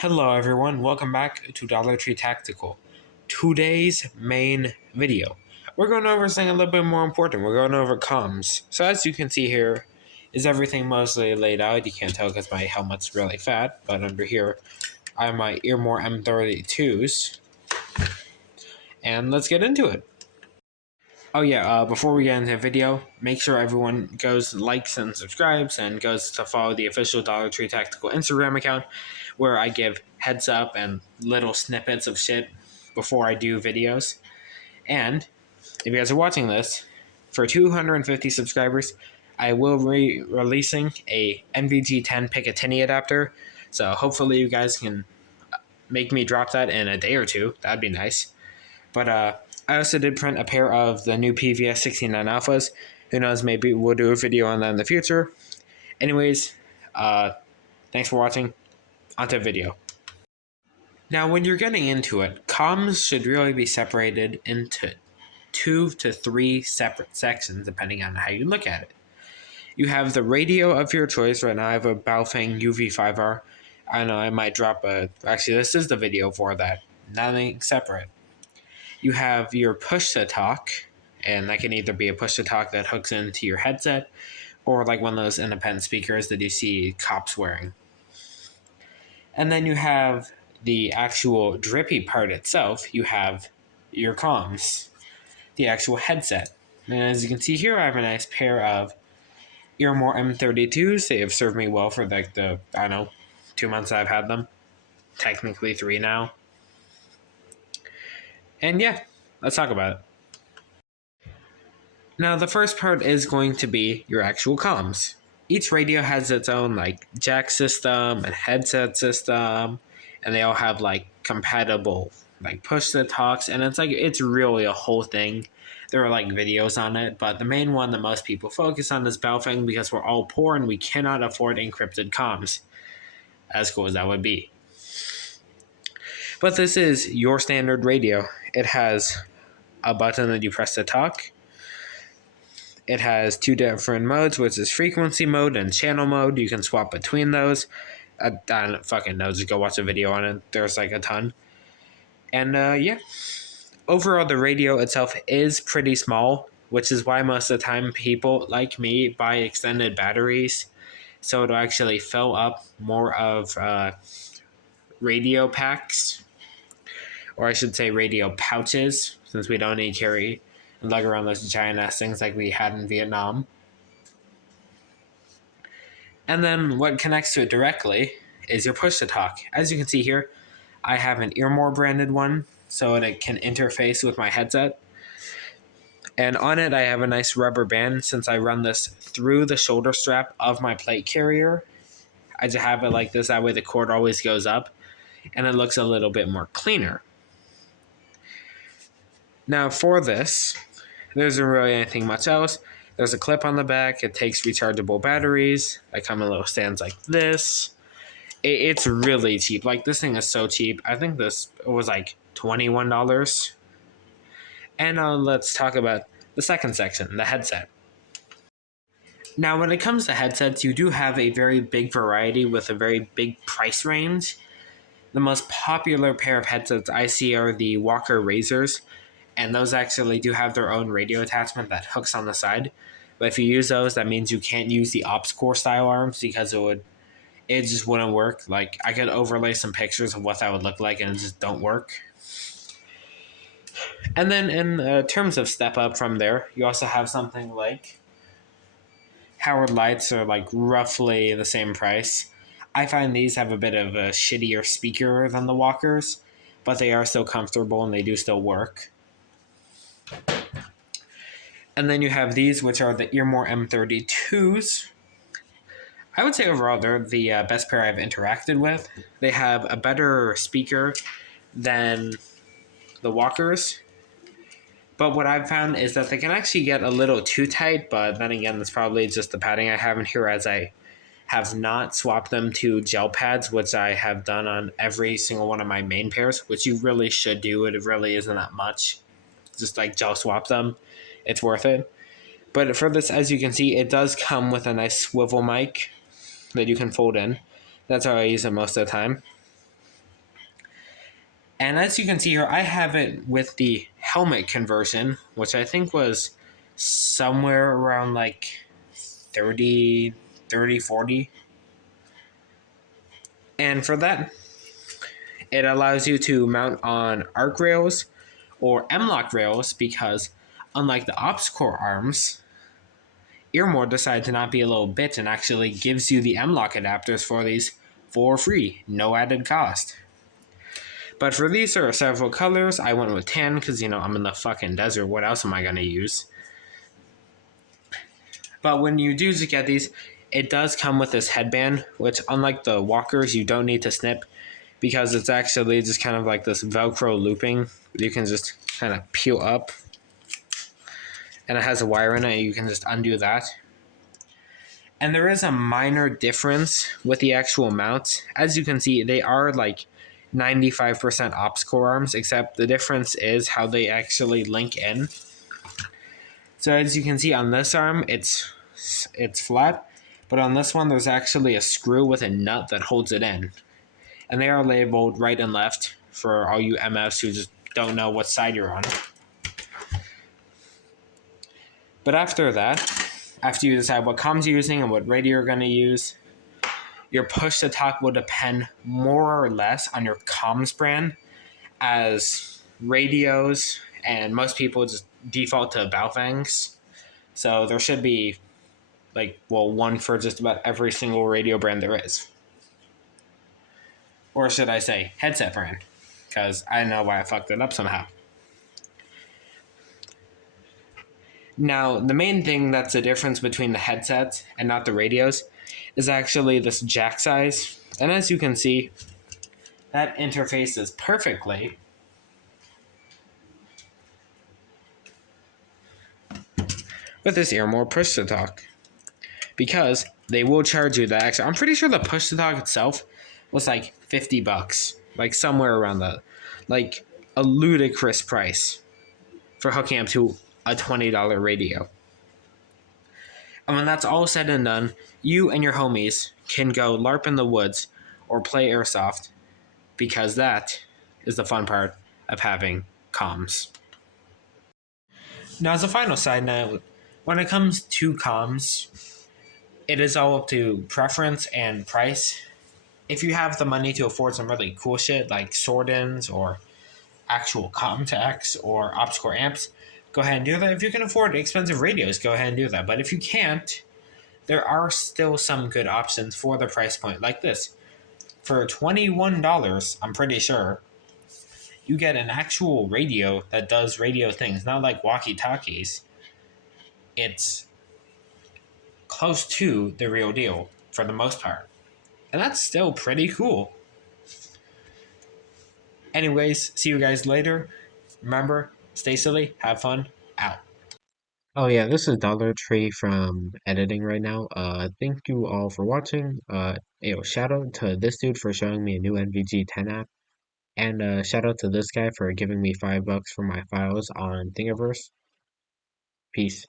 Hello everyone, welcome back to Dollar Tree Tactical. Today's main video. We're going over something a little bit more important. We're going over comms. So as you can see here, is everything mostly laid out. You can't tell because my helmet's really fat, but under here I have my Earmor M32s. And let's get into it. Oh yeah, before we get into the video, make sure everyone goes likes and subscribes and goes to follow the official Dollar Tree Tactical Instagram account where I give heads up and little snippets of shit before I do videos. And if you guys are watching this, for 250 subscribers, I will be releasing a NVG10 Picatinny adapter. So hopefully you guys can make me drop that in a day or two. That'd be nice. But I also did print a pair of the new PVS 69 Alphas. Who knows, maybe we'll do a video on that in the future. Anyways, thanks for watching. Onto video. Now, when you're getting into it, comms should really be separated into 2 to 3 separate sections, depending on how you look at it. You have the radio of your choice. Right now, I have a Baofeng uv5r. I know I might drop a... Actually, this is the video for that. Nothing separate. You have your push-to-talk, and that can either be a push-to-talk that hooks into your headset, or like one of those independent speakers that you see cops wearing. And then you have the actual drippy part itself. You have your comms, the actual headset. And as you can see here, I have a nice pair of Earmor M32s. They have served me well for like the, 2 months I've had them. Technically 3 now. And yeah, let's talk about it. Now, the first part is going to be your actual comms. Each radio has its own like jack system and headset system, and they all have like compatible like push to talks, and it's really a whole thing. There are like videos on it, but the main one that most people focus on is Baofeng because we're all poor and we cannot afford encrypted comms. As cool as that would be. But this is your standard radio. It has a button that you press to talk. It has 2 different modes, which is frequency mode and channel mode. You can swap between those. I don't fucking know. Just go watch a video on it. There's like a ton. And yeah. Overall, the radio itself is pretty small, which is why most of the time people like me buy extended batteries. So it'll actually fill up more of radio packs. Or I should say radio pouches, since we don't need to carry and lug around those giant ass things like we had in Vietnam. And then what connects to it directly is your push to talk. As you can see here, I have an Earmor branded one, so it can interface with my headset. And on it, I have a nice rubber band. Since I run this through the shoulder strap of my plate carrier, I just have it like this. That way the cord always goes up, and it looks a little bit more cleaner. Now for this, there isn't really anything much else. There's a clip on the back. It takes rechargeable batteries. They come in little stands like this. It's really cheap. Like, this thing is so cheap. I think this was like $21. And let's talk about the second section, the headset. Now, when it comes to headsets, you do have a very big variety with a very big price range. The most popular pair of headsets I see are the Walker Razors. And those actually do have their own radio attachment that hooks on the side. But if you use those, that means you can't use the ops core style arms because it just wouldn't work. Like, I could overlay some pictures of what that would look like and it just don't work. And then in terms of step up from there, you also have something like Howard Lights are like roughly the same price. I find these have a bit of a shittier speaker than the Walkers, but they are still comfortable and they do still work. And then you have these, which are the Earmor M32s. I would say overall they're the best pair I've interacted with. They have a better speaker than the Walkers. But what I've found is that they can actually get a little too tight, but then again, that's probably just the padding I have in here, as I have not swapped them to gel pads, which I have done on every single one of my main pairs, which you really should do. It really isn't that much. Just like gel swap them. It's worth it. But for this, as you can see, it does come with a nice swivel mic that you can fold in. That's how I use it most of the time. And as you can see here, I have it with the helmet conversion, which I think was somewhere around like 30, 40. And for that, it allows you to mount on arc rails or M-lock rails because, unlike the OpsCore arms, Earmor decided to not be a little bitch and actually gives you the M-lock adapters for these for free, no added cost. But for these, there are several colors. I went with tan because, I'm in the fucking desert. What else am I going to use? But when you do get these, it does come with this headband, which, unlike the walkers, you don't need to snip because it's actually just kind of like this Velcro looping. You can just kind of peel up. And it has a wire in it. You can just undo that. And there is a minor difference with the actual mounts. As you can see, they are like 95% OpsCore arms, except the difference is how they actually link in. So as you can see on this arm, it's flat, but on this one, there's actually a screw with a nut that holds it in. And they are labeled right and left for all you MFs who just don't know what side you're on. But after that, after you decide what comms you're using and what radio you're going to use, your push to talk will depend more or less on your comms brand, as radios and most people just default to Baofengs. So there should be one for just about every single radio brand there is. Or should I say headset brand, because I know why I fucked it up somehow. Now, the main thing that's the difference between the headsets and not the radios is actually this jack size. And as you can see, that interfaces perfectly with this Earmor push to talk, because they will charge you the extra. I'm pretty sure the push to talk itself was like $50, like somewhere around that, like a ludicrous price for hooking up to a $20 radio. And when that's all said and done, you and your homies can go LARP in the woods or play airsoft, because that is the fun part of having comms. Now, as a final side note, when it comes to comms, it is all up to preference and price. If you have the money to afford some really cool shit like sword-ins or actual contacts or OpsCore amps, go ahead and do that. If you can afford expensive radios, go ahead and do that. But if you can't, there are still some good options for the price point like this. For $21, I'm pretty sure, you get an actual radio that does radio things, not like walkie-talkies. It's close to the real deal for the most part. And that's still pretty cool. Anyways, see you guys later. Remember, stay silly, have fun, out. Oh yeah, this is Dollar Tree from editing right now. Thank you all for watching. Shout out to this dude for showing me a new NVG 10 app. And shout out to this guy for giving me $5 for my files on Thingiverse. Peace.